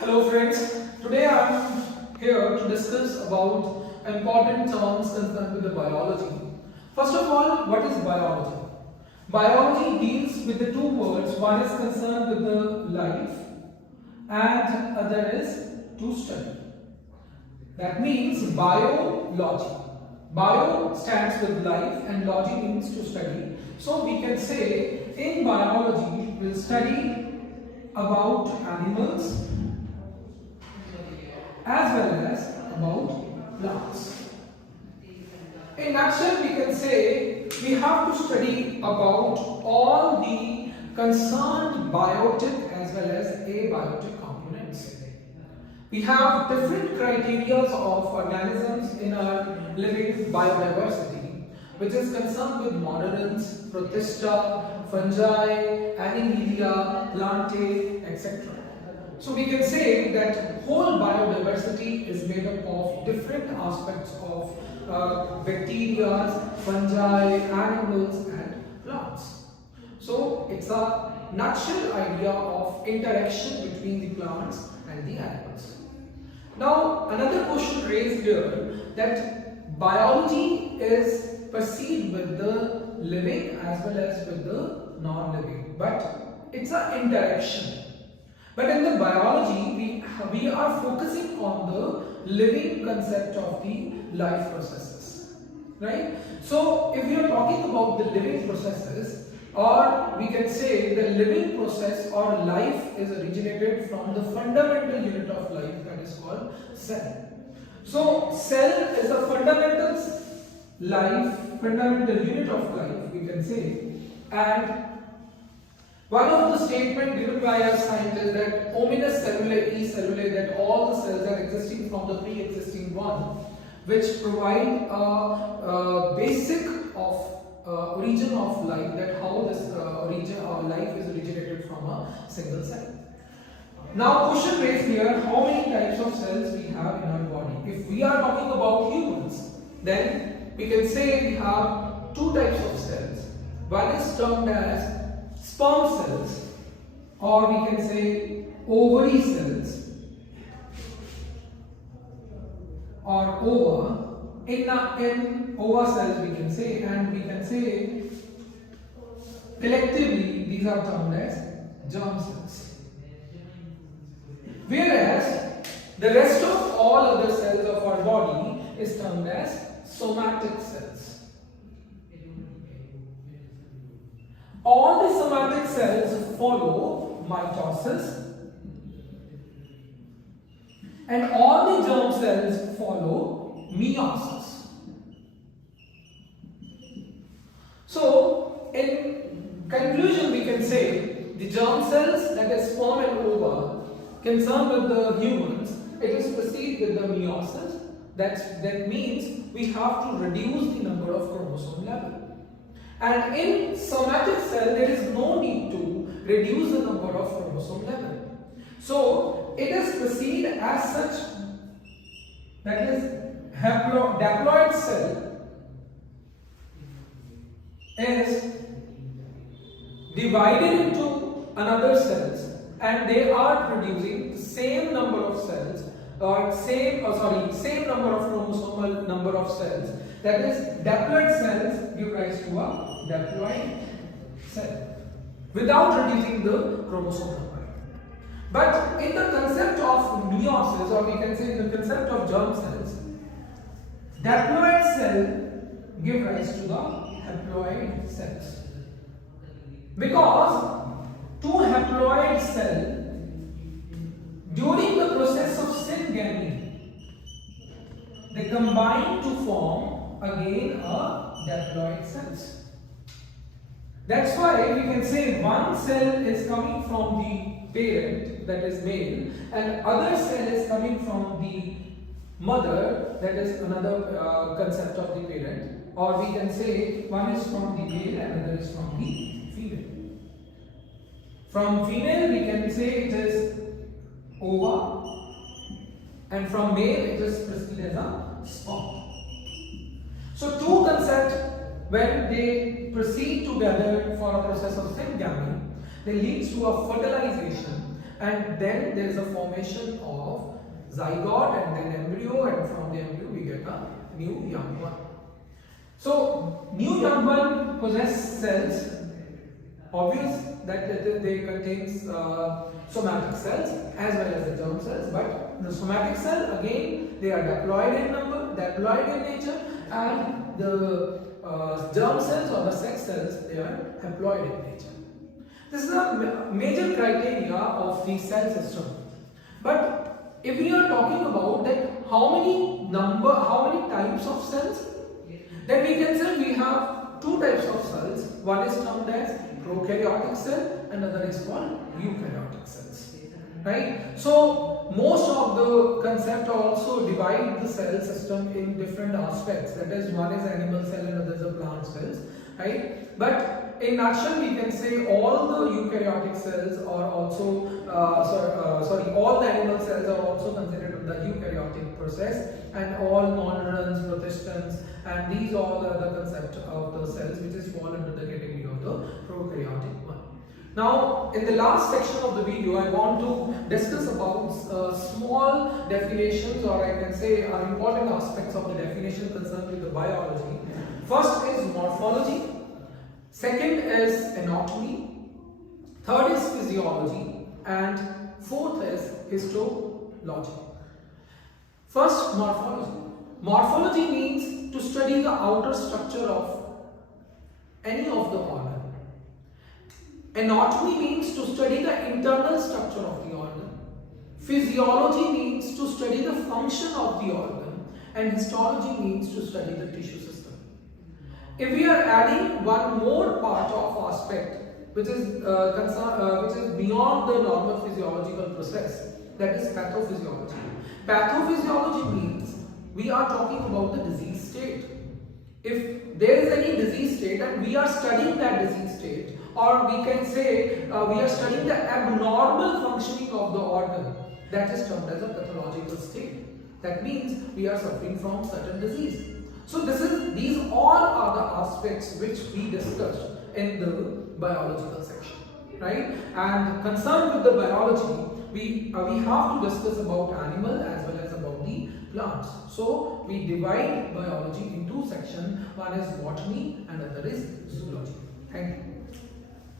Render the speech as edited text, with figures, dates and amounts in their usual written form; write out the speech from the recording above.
Hello friends, today I am here to discuss about important terms concerned with the biology. First of all, what is biology? Biology deals with the two words, one is concerned with the life and other is to study. That means biology. Bio stands with life and logy means to study. So we can say in biology we'll study about animals as well as about plants. In nutshell, we can say we have to study about all the concerned biotic as well as abiotic components. We have different criteria of organisms in our living biodiversity, which is concerned with monoderms, protista, fungi, animalia, plantae, etc. So we can say that whole biodiversity is made up of different aspects of bacteria, fungi, animals and plants. So it's a nutshell idea of interaction between the plants and the animals. Now another question raised here that biology is perceived with the living as well as with the non-living, but it's an interaction. But in the biology, we are focusing on the living concept of the life processes, right? So if we are talking about the living processes, or we can say the living process or life is originated from the fundamental unit of life that is called cell. So cell is the fundamental unit of life, we can say, and one of the statements given by a scientist that omnis cellulae e cellulae, that all the cells are existing from the pre-existing one, which provide a basic of origin of life, that how this origin of life is originated from a single cell. Now question raised here, how many types of cells we have in our body? If we are talking about humans, then we can say we have two types of cells. One is termed as sperm cells, or we can say ovary cells, or ova. In ova cells we can say, and we can say collectively these are termed as germ cells. Whereas the rest of all other cells of our body is termed as somatic cells. All the somatic cells follow mitosis and all the germ cells follow meiosis. So in conclusion we can say the germ cells, that is sperm and ova, concerned with the humans, it is proceed with the meiosis. That means we have to reduce the number of chromosome level. And in somatic cell, there is no need to reduce the number of chromosome level. So it is proceed as such, that is diploid cell is divided into another cells and they are producing the same number of cells or same number of chromosomal number of cells. That is, diploid cells give rise to a diploid cell without reducing the chromosome number. But in the concept of meiosis, or we can say in the concept of germ cells, diploid cell give rise to the haploid cells. Because two haploid cells during the process of syngamy, they combine to form again a diploid cells. That's why we can say one cell is coming from the parent, that is male, and other cell is coming from the mother, that is another concept of the parent, or we can say one is from the male and another is from the female. From female we can say it is ova, and from male it is perceived as a sperm. So two concepts, when they proceed together for a process of syngamy, they lead to a fertilization, and then there is a formation of zygote and then embryo, and from the embryo we get a new young one. So new young one possess cells. Obvious that they contains somatic cells as well as the germ cells, but the somatic cell again they are diploid in number, diploid in nature, and the germ cells or the sex cells they are haploid in nature. This is a major criteria of the cell system. But if we are talking about that how many types of cells, then we can say we have two types of cells. One is termed as prokaryotic cell and another is called eukaryotic cells, right? So most of the concept also divide the cell system in different aspects. That is, one is animal cell and other is a plant cells, right? But in nutshell we can say all the eukaryotic cells are also all the animal cells are also considered in the eukaryotic process, and all mononeurons, protistans, and these all are the concept of the cells which is fall under the category of the prokaryotic one. Now in the last section of the video I want to discuss about small definitions, or I can say important aspects of the definition concerned with the biology. First is morphology, second is anatomy, third is physiology, and fourth is histology. First, morphology. Morphology means to study the outer structure of any of the organ. Anatomy means to study the internal structure of the organ. Physiology means to study the function of the organ, and histology means to study the tissue system. If we are adding one more part of aspect which is beyond the normal physiological process, that is pathophysiology. Pathophysiology means we are talking about the disease state. If there is any disease state and we are studying that disease state, or we can say we are studying the abnormal functioning of the organ, that is termed as a pathological state. That means we are suffering from certain disease. So these all are the aspects which we discussed in the biological section, right? And concerned with the biology, we have to discuss about animal as well as about the plants. So we divide biology into sections. One is botany and other is zoology. Thank you.